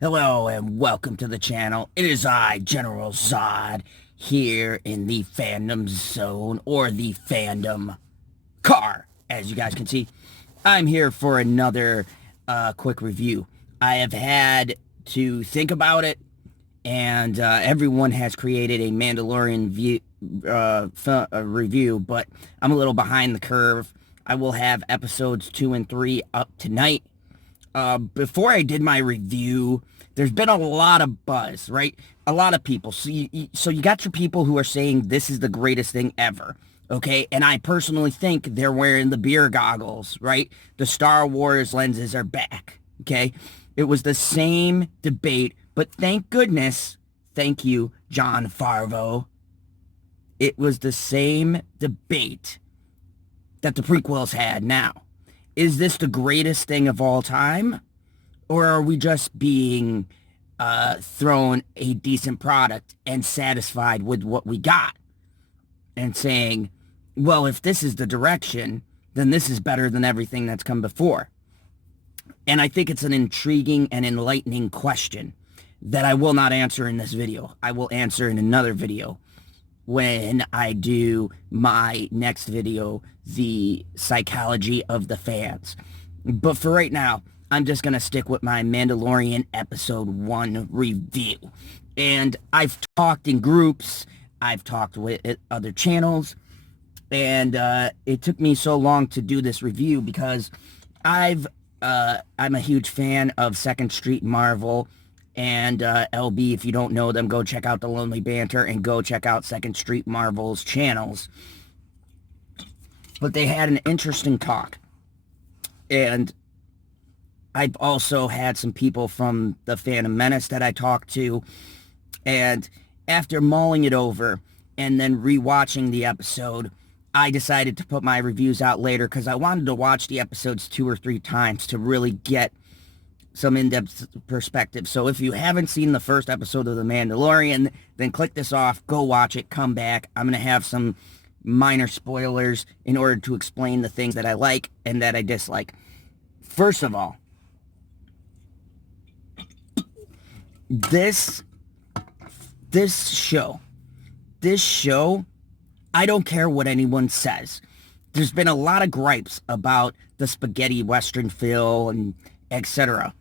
Hello and welcome to the channel. It is I, General Zod, here in the fandom zone, or the fandom car, as you guys can see. I'm here for another quick review. I have had to think about it, and everyone has created a Mandalorian review, but I'm a little behind the curve. I will have episodes 2 and 3 up tonight. Before I did my review, there's been a lot of buzz, right? A lot of people. So you got your people who are saying this is the greatest thing ever, okay? And I personally think they're wearing the beer goggles, right? The Star Wars lenses are back, okay? It was the same debate, but thank goodness, thank you, Jon Favreau. It was the same debate that the prequels had now. Is this the greatest thing of all time? Or are we just being thrown a decent product and satisfied with what we got? And saying, well, if this is the direction, then this is better than everything that's come before. And I think it's an intriguing and enlightening question that I will not answer in this video. I will answer in another video when I do my next video, the psychology of the fans. But for right now, I'm just going to stick with my Mandalorian episode 1 review. And I've talked in groups, I've talked with other channels, and it took me so long to do this review because I'm a huge fan of Second Street Marvel. And LB, if you don't know them, go check out The Lonely Banter and go check out Second Street Marvel's channels. But they had an interesting talk. And I've also had some people from the Phantom Menace that I talked to. And after mulling it over and then rewatching the episode, I decided to put my reviews out later because I wanted to watch the episodes 2 or 3 times to really get some in-depth perspective. So if you haven't seen the first episode of The Mandalorian, then click this off, go watch it, come back. I'm going to have some minor spoilers in order to explain the things that I like and that I dislike. First of all, this show, I don't care what anyone says. There's been a lot of gripes about the spaghetti western feel and etc.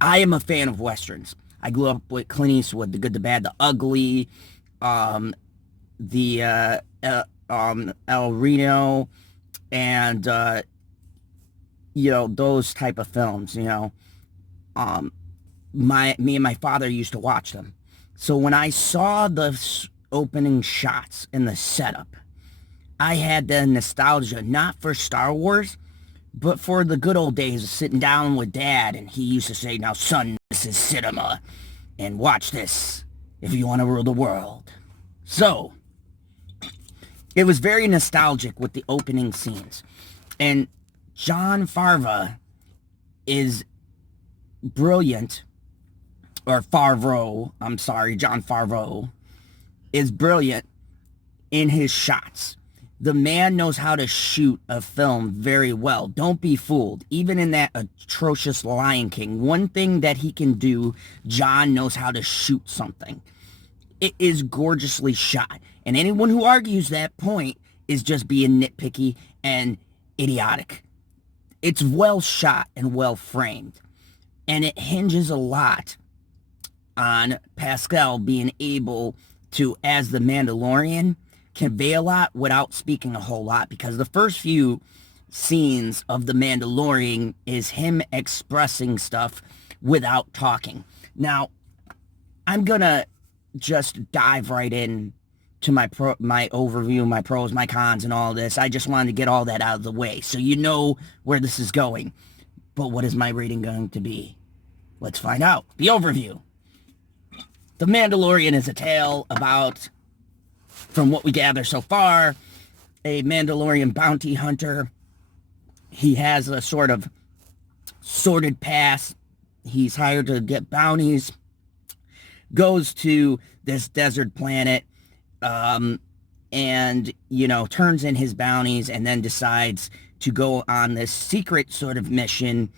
I am a fan of westerns. I grew up with Clint Eastwood, The Good, the Bad, the Ugly, El Reno, and those type of films. Me and my father used to watch them. So when I saw the opening shots and the setup, I had the nostalgia, not for Star Wars, but for the good old days of sitting down with Dad, and he used to say, now son, this is cinema, and watch this if you want to rule the world. So, it was very nostalgic with the opening scenes. And Jon Favreau is brilliant, or Favreau, I'm sorry, Jon Favreau, is brilliant in his shots. The man knows how to shoot a film very well. Don't be fooled. Even in that atrocious Lion King, one thing that he can do, John knows how to shoot something. It is gorgeously shot. And anyone who argues that point is just being nitpicky and idiotic. It's well shot and well framed. And it hinges a lot on Pascal being able to, as the Mandalorian, convey a lot without speaking a whole lot, because the first few scenes of The Mandalorian is him expressing stuff without talking. Now, I'm gonna just dive right in to my overview, my pros, my cons, and all this. I just wanted to get all that out of the way so you know where this is going. But what is my rating going to be? Let's find out. The overview. The Mandalorian is a tale about, from what we gather so far, a Mandalorian bounty hunter. He has a sort of sordid past. He's hired to get bounties, goes to this desert planet, and, turns in his bounties and then decides to go on this secret sort of mission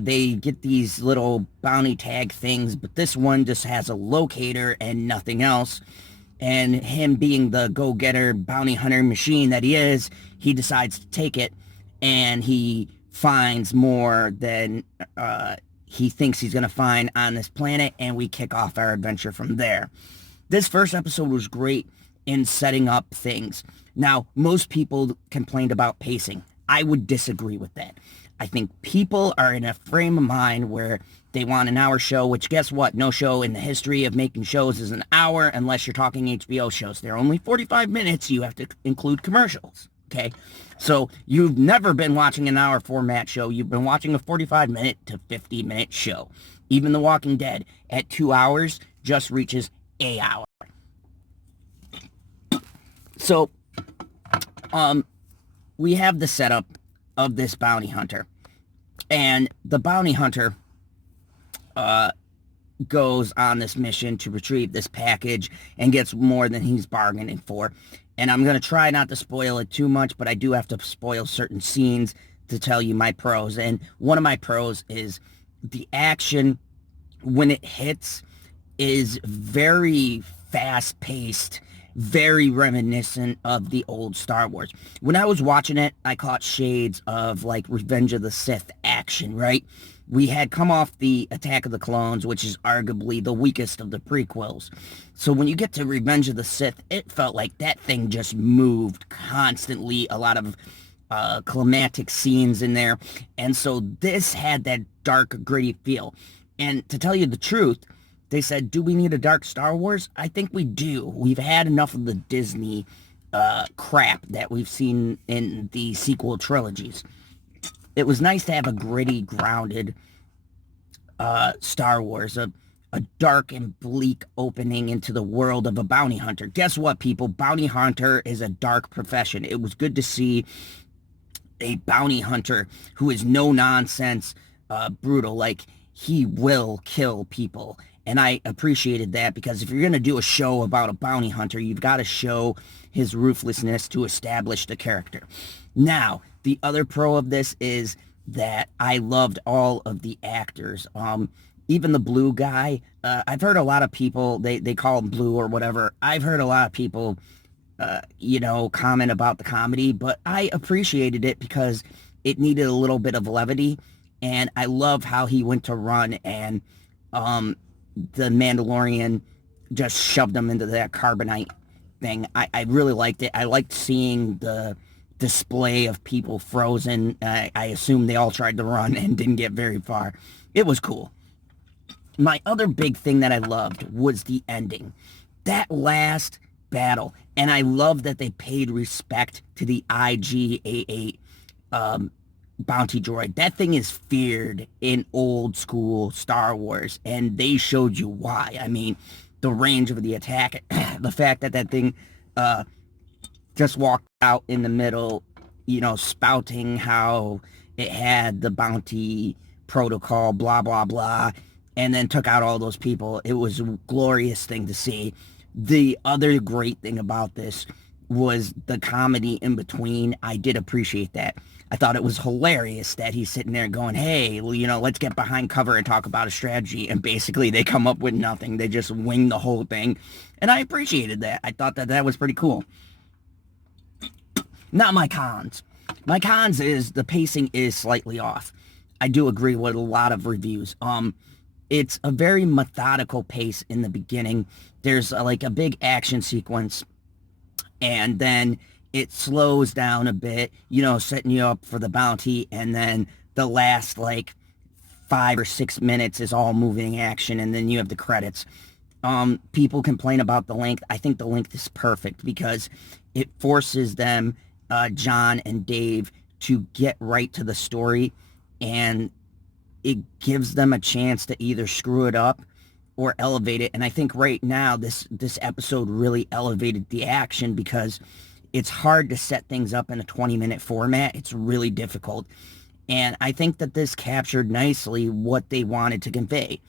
They get these little bounty tag things, but this one just has a locator and nothing else. And him being the go-getter bounty hunter machine that he is, he decides to take it, and he finds more than he thinks he's going to find on this planet, and we kick off our adventure from there. This first episode was great in setting up things. Now, most people complained about pacing. I would disagree with that. I think people are in a frame of mind where they want an hour show, which guess what? No show in the history of making shows is an hour unless you're talking HBO shows. They're only 45 minutes. You have to include commercials, okay? So you've never been watching an hour format show. You've been watching a 45-minute to 50-minute show. Even The Walking Dead at 2 hours just reaches an hour. So, we have the setup of this bounty hunter. And the bounty hunter goes on this mission to retrieve this package and gets more than he's bargaining for. And I'm going to try not to spoil it too much, but I do have to spoil certain scenes to tell you my pros. And one of my pros is the action, when it hits, is very fast-paced, very reminiscent of the old Star Wars. When I was watching it, I caught shades of, like, Revenge of the Sith action, right? We had come off the Attack of the Clones, which is arguably the weakest of the prequels. So when you get to Revenge of the Sith, it felt like that thing just moved constantly, a lot of climatic scenes in there. And so this had that dark, gritty feel. And to tell you the truth, they said, do we need a dark Star Wars? I think we do. We've had enough of the Disney crap that we've seen in the sequel trilogies. It was nice to have a gritty, grounded Star Wars, a dark and bleak opening into the world of a bounty hunter. Guess what, people? Bounty hunter is a dark profession. It was good to see a bounty hunter who is no-nonsense, brutal. Like, he will kill people. And I appreciated that, because if you're going to do a show about a bounty hunter, you've got to show his ruthlessness to establish the character. Now, the other pro of this is that I loved all of the actors. Even the blue guy, I've heard a lot of people, they call him Blue or whatever. I've heard a lot of people, comment about the comedy, but I appreciated it because it needed a little bit of levity. And I love how he went to run and the Mandalorian just shoved him into that carbonite thing. I really liked it. I liked seeing the display of people frozen. I assume they all tried to run and didn't get very far. It was cool. My other big thing that I loved was the ending. That last battle. And I love that they paid respect to the IG-88 bounty droid. That thing is feared in old school Star Wars, and they showed you why. I mean, the range of the attack, the fact that that thing just walked out in the middle, spouting how it had the bounty protocol, blah, blah, blah, and then took out all those people. It was a glorious thing to see. The other great thing about this was the comedy in between. I did appreciate that. I thought it was hilarious that he's sitting there going, hey, well, let's get behind cover and talk about a strategy. And basically they come up with nothing. They just wing the whole thing. And I appreciated that. I thought that was pretty cool. Not my cons. My cons is the pacing is slightly off. I do agree with a lot of reviews. It's a very methodical pace in the beginning. There's like a big action sequence, and then it slows down a bit, setting you up for the bounty, and then the last, 5 or 6 minutes is all moving action, and then you have the credits. People complain about the length. I think the length is perfect, because it forces them, John and Dave, to get right to the story, and it gives them a chance to either screw it up or elevate it. And I think right now, this episode really elevated the action, because it's hard to set things up in a 20-minute format. It's really difficult. And I think that this captured nicely what they wanted to convey.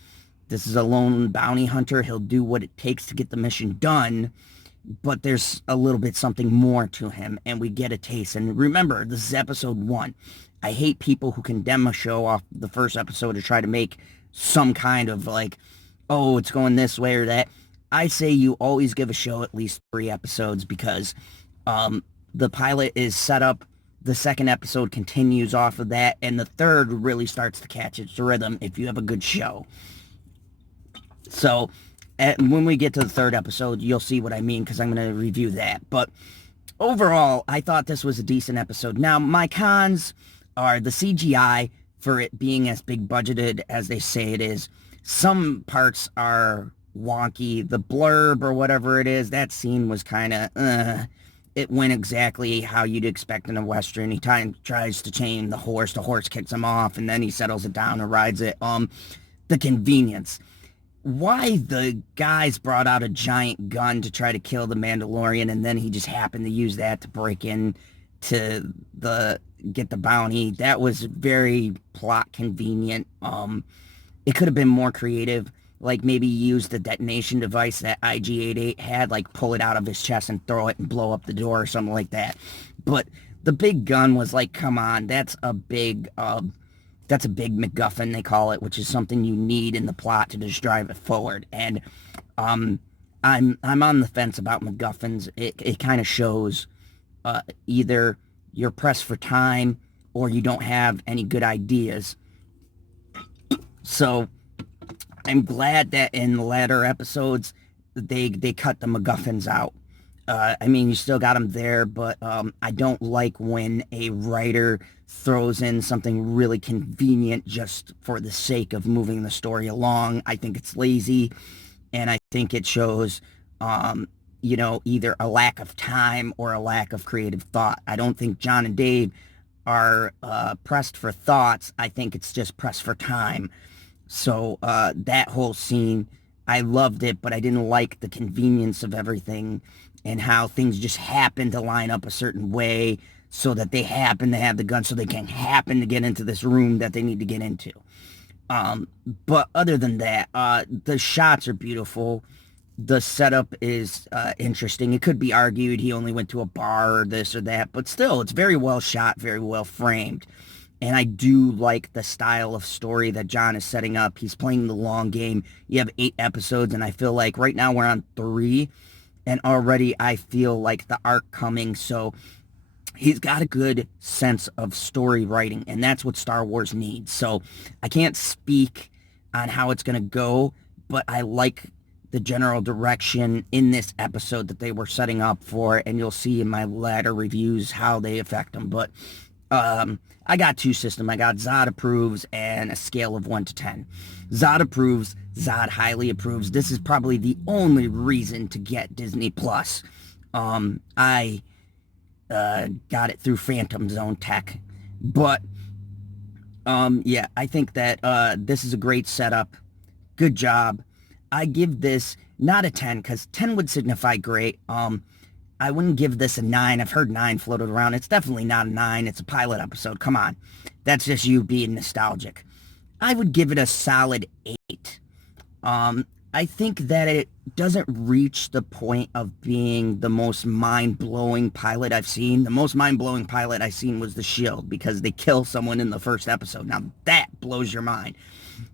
This is a lone bounty hunter. He'll do what it takes to get the mission done, but there's a little bit something more to him, and we get a taste. And remember, this is episode 1. I hate people who condemn a show off the first episode to try to make some kind of like, oh, it's going this way or that. I say you always give a show at least 3 episodes because the pilot is set up, the second episode continues off of that, and the third really starts to catch its rhythm if you have a good show. So when we get to the third episode, you'll see what I mean because I'm going to review that. But overall, I thought this was a decent episode. Now, my cons are the CGI for it being as big budgeted as they say it is. Some parts are wonky. The blurb or whatever it is, that scene was kind of, it went exactly how you'd expect in a Western. He tries to chain the horse kicks him off, and then he settles it down and rides it. The convenience. Why the guys brought out a giant gun to try to kill the Mandalorian, and then he just happened to use that to break in to get the bounty. That was very plot convenient. It could have been more creative, like maybe use the detonation device that IG-88 had, like pull it out of his chest and throw it and blow up the door or something like that. But the big gun was like, come on, that's a big MacGuffin, they call it, which is something you need in the plot to just drive it forward. And I'm on the fence about MacGuffins. It kind of shows either you're pressed for time or you don't have any good ideas. So I'm glad that in the latter episodes they cut the MacGuffins out. I mean, you still got them there, but I don't like when a writer throws in something really convenient just for the sake of moving the story along. I think it's lazy, and I think it shows, either a lack of time or a lack of creative thought. I don't think John and Dave are pressed for thoughts. I think it's just pressed for time. So that whole scene, I loved it, but I didn't like the convenience of everything and how things just happen to line up a certain way so that they happen to have the gun so they can happen to get into this room that they need to get into. But other than that, the shots are beautiful. The setup is interesting. It could be argued he only went to a bar or this or that, but still, it's very well shot, very well framed. And I do like the style of story that John is setting up. He's playing the long game. You have 8 episodes, and I feel like right now we're on 3, and already I feel like the arc coming. So he's got a good sense of story writing, and that's what Star Wars needs. So I can't speak on how it's going to go, but I like the general direction in this episode that they were setting up for, and you'll see in my latter reviews how they affect them. But I got 2 systems. I got Zod approves and a scale of 1 to 10. Zod approves. Zod highly approves. This is probably the only reason to get Disney Plus. I got it through Phantom Zone Tech. But, yeah, I think that this is a great setup. Good job. I give this not a 10, because 10 would signify great. I wouldn't give this a 9. I've heard 9 floated around. It's definitely not a 9. It's a pilot episode. Come on. That's just you being nostalgic. I would give it a solid 8. I think that it doesn't reach the point of being the most mind-blowing pilot I've seen. The most mind-blowing pilot I've seen was The Shield, because they kill someone in the first episode. Now, that blows your mind.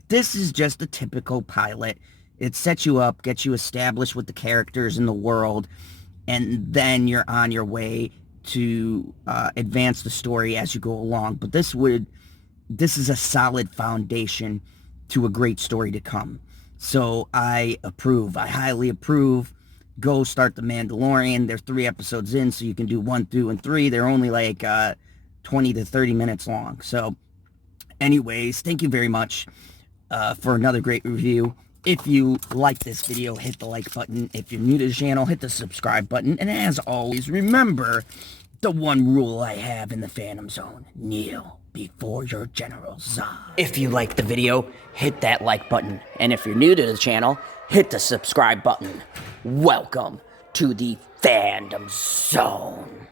This is just a typical pilot. It sets you up, gets you established with the characters in the world, and then you're on your way to advance the story as you go along. But this is a solid foundation to a great story to come. So I approve. I highly approve. Go start The Mandalorian. There's 3 episodes in, so you can do 1, 2, and 3. They're only like 20 to 30 minutes long. So anyways, thank you very much for another great review. If you like this video, hit the like button. If you're new to the channel, hit the subscribe button. And as always, remember the one rule I have in the Phantom Zone. Kneel before your General Zod. If you liked the video, hit that like button. And if you're new to the channel, hit the subscribe button. Welcome to the Phantom Zone.